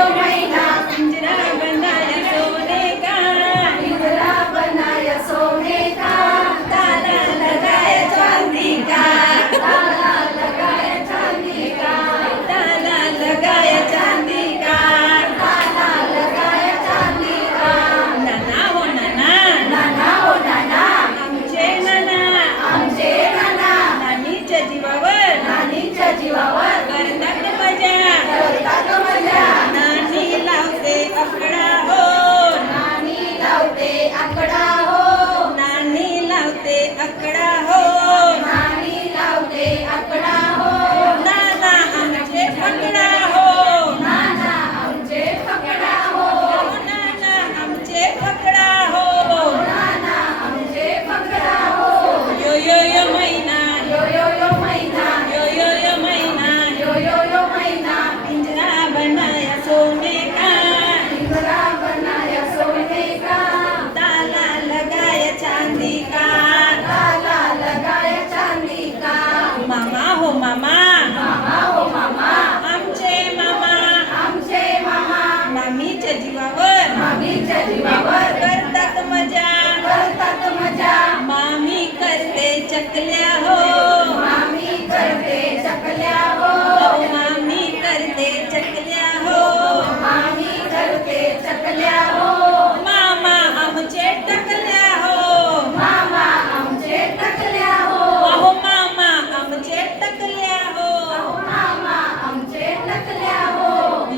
Hail Mary.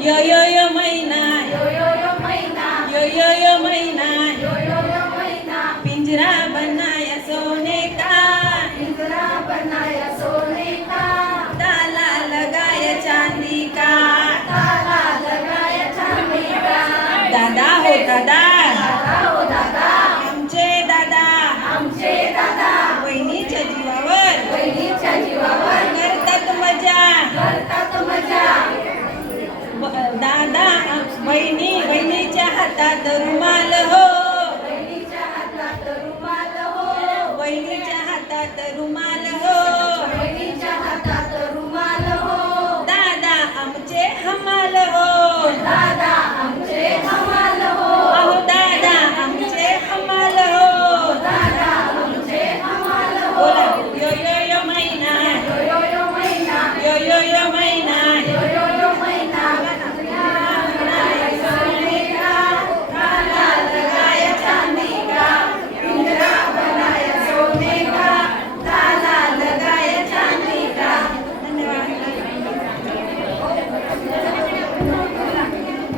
યો યો યો મહિના યો યો યો મહિના યો યો યો મહિના યો યો યો મહિના પિંજરા બનાયા સોને કા પિંજરા બનાયા સોને કા તાલા લગાયા ચાંદી કા તાલા લગાયા ચાંદી કા દાદા હો દાદા बहिणी बहिणीच्या हातात रुमाल हो. बहिणीच्या हातात रुमाल हो. बहिणीच्या हातात रुमाल